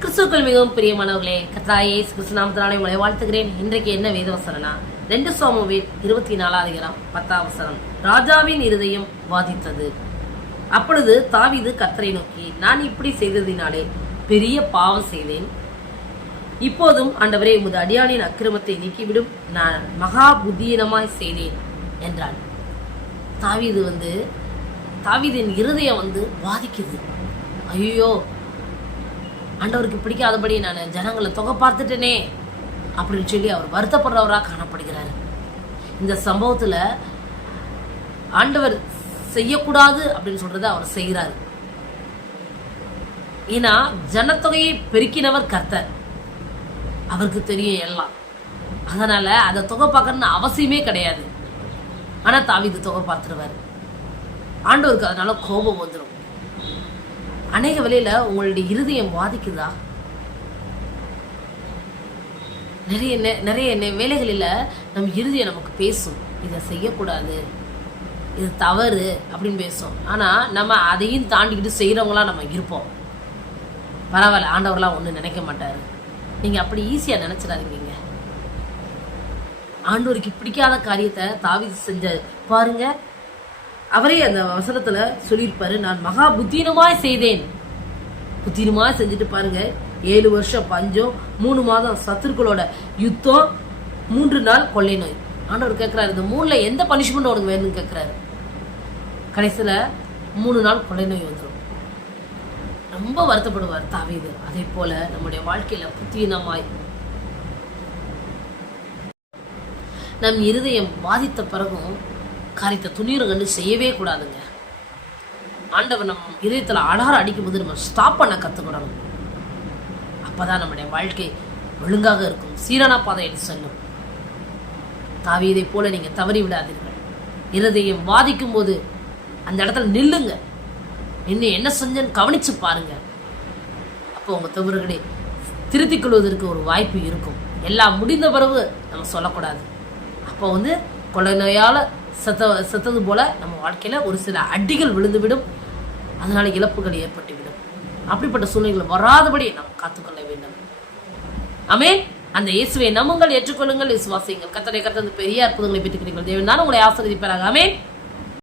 கிறிஸ்துக்கள் மிகவும் பிரியமானவர்களே, கர்த்தராகிய இயேசு கிறிஸ்து நாமத்தினாலே உங்களை வாழ்த்துகிறேன். இன்றைக்கு என்ன வேத வசனம்னா 2 சாமுவேல் 24:10 ராஜாவின் இருதயம் வாதித்தது. அப்பொழுது தாவீது கர்த்தரை நோக்கி, நான் இப்படி செய்ததினாலே பெரிய பாவம் செய்தேன். இப்போதும் ஆண்டவரே, உமது அடியானின் அக்கிரமத்தை நீக்கிவிடும், நான் மகா புத்தீனமாய் செய்தேன் என்றான். தாவீதின் இருதயம் வாதிக்குது. ஐயோ, ஆண்டவருக்கு பிடிக்காதபடி நான் ஜனங்களை தொகை பார்த்துட்டேனே அப்படின்னு சொல்லி அவர் வருத்தப்படுறவராக காணப்படுகிறார். இந்த சம்பவத்துல ஆண்டவர் செய்யக்கூடாது அப்படின்னு சொல்றத அவர் செய்கிறார். ஏன்னா ஜனத்தொகையை பெருக்கினவர் கர்த்தர், அவருக்கு தெரியும் எல்லாம். அதனால அதை தொகை பார்க்கணும்னு அவசியமே கிடையாது. ஆனா தாவீது தொகை பார்த்துருவாரு. ஆண்டவருக்கு அதனால கோபம் வந்துடும். அநேக வேளையில உங்களுடைய இருதயம் வாதிக்குதா? நிறைய வேலைகளில் நம்ம இருதயம் நமக்கு பேசும், இதை செய்யக்கூடாது, இது தவறு அப்படின்னு பேசும். ஆனா நம்ம அதையும் தாண்டிக்கிட்டு செய்யறவங்களா நம்ம இருப்போம். பரவாயில்ல, ஆண்டவர்லாம் ஒன்றும் நினைக்க மாட்டாரு. நீங்க அப்படி ஈஸியா நினைச்சிடாதீங்க. ஆண்டவருக்கு பிடிக்காத காரியத்தை தாவீது செஞ்ச பாருங்க. அவரே அந்த வசனத்துல சொல்லியிருப்பாரு, நான் மகா புத்தீனமாய் செய்தேன். புத்தீனமாய் செஞ்சுட்டு பாருங்க, 7 வருஷம் பஞ்சம், 3 மாதம் சத்துருக்களோட யுத்தம், 3 நாள் கொள்ளை நோய். ஆண்டவர் கேட்கிறாரு, இந்த 3ல எந்த பனிஷ்மெண்ட் உனக்கு வேணும்னு கேட்கிறாரு. கடைசியில 3 நாள் கொள்ளை நோய் வந்துடும். ரொம்ப வருத்தப்படுவார் தாவீது. அதே போல நம்முடைய வாழ்க்கையில புத்தீனமாய் நம் இருதயம் பாதித்த பிறகும் காரியத்தை துணியிற கண்டு செய்யவே கூடாதுங்க. ஆண்டவர் நம்ம இதயத்துல அலாரம் அடிக்கும் போது நம்ம ஸ்டாப் பண்ண கத்துக்கிடணும். அப்பதான் நம்முடைய வாழ்க்கை ஒழுங்காக இருக்கும், சீரான பாதையில் செல்லும். தாவீதை போல நீங்க தவறி விடாதீர்கள். இருதயம் வாதிக்கும் போது அந்த இடத்துல நில்லுங்க. இன்னும் என்ன செஞ்சேன்னு கவனிச்சு பாருங்க. அப்போ உங்க தவறுகளை திருத்திக் கொள்வதற்கு ஒரு வாய்ப்பு இருக்கும். எல்லாம் முடிந்த பிறகு நம்ம சொல்லக்கூடாது. அப்போ கொள்ளை நோயால செத்தது போல நம்ம வாழ்க்கையில ஒரு சில அடிகள் விழுந்துவிடும். அதனால இழப்புகள் ஏற்பட்டுவிடும். அப்படிப்பட்ட சூழ்நிலைகள் வராதபடி நாம் காத்துக்கொள்ள வேண்டும். ஆமென். அந்த இயேசுவை நம்புங்கள், ஏற்றுக்கொள்ளுங்கள், விசுவாசியுங்கள். கர்த்தருடைய பெரிய அற்புதங்களை பெற்றுக்கிறீர்கள். தேவன் தான் உங்களை ஆசீர்வதிப்பாராக. ஆமென்.